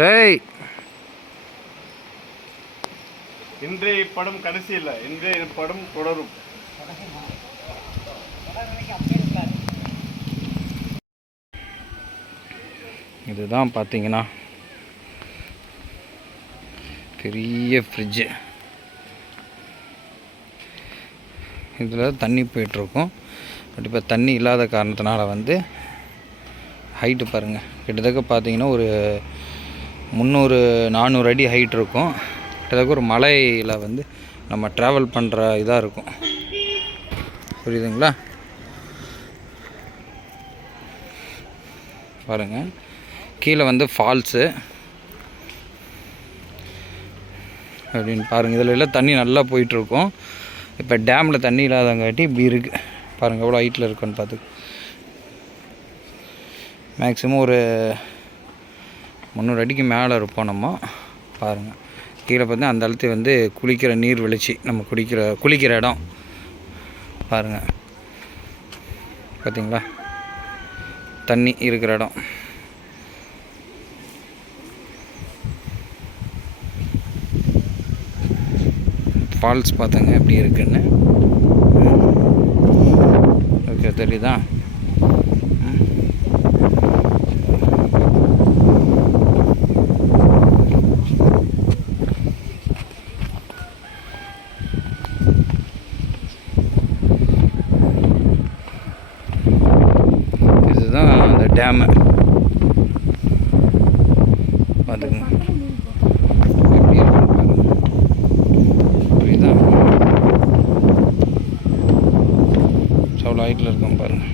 டேய், இன்றைய படம் கடைசி இல்லை, இன்றைய படம் தொடரும். இதுதான் பார்த்தீங்கன்னா பெரிய ஃப்ரிட்ஜு. இதில் தண்ணி போயிட்டுருக்கும். பட் இப்போ தண்ணி இல்லாத காரணத்தினால வந்து ஹைட்டு பாருங்கள், கிட்டத்தட்ட பார்த்தீங்கன்னா ஒரு 300-400 அடி ஹைட் இருக்கும். கிட்டத்தட்ட ஒரு மலையில் வந்து நம்ம ட்ராவல் பண்ணுற இதாக இருக்கும். புரியுதுங்களா? பாருங்கள், கீழே வந்து ஃபால்ஸு அப்படின்னு பாருங்கள். இதில் எல்லாம் தண்ணி நல்லா போயிட்டுருக்கும். இப்போ டேமில் தண்ணி இல்லாதங்காட்டி இப்படி இருக்குது. பாருங்கள் எவ்வளோ ஹைட்டில் இருக்குன்னு பார்த்து. மேக்ஸிமம் ஒரு 300 அடிக்கு மேலே இருப்போம் நம்ம. பாருங்கள் கீழே பார்த்தா அந்த இடத்துல வந்து குளிக்கிற நீர் வெளிச்சி நம்ம குளிக்கிற இடம் பாருங்கள். பார்த்தீங்களா, தண்ணி இருக்கிற இடம். ஃபால்ஸ் பார்த்துங்க எப்படி இருக்குன்னு. ஓகே, தெரியுதா? இதுதான் அந்த டேமு. பார்த்துக்குங்க எப்படி இருக்குன்னு பாருங்க. புரியுதா? எவ்வளோ ஹைட்டில் இருக்கும் பாருங்கள்.